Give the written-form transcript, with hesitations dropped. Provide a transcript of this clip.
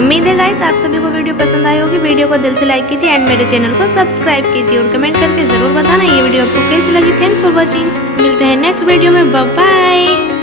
उम्मीद है गाइस आप सभी को वीडियो पसंद आई होगी। वीडियो को दिल से लाइक कीजिए एंड मेरे चैनल को सब्सक्राइब कीजिए और कमेंट करके ज़रूर बताना ये वीडियो आपको कैसी लगी। Thanks for watching. मिलते हैं नेक्स्ट वीडियो में। Bye bye.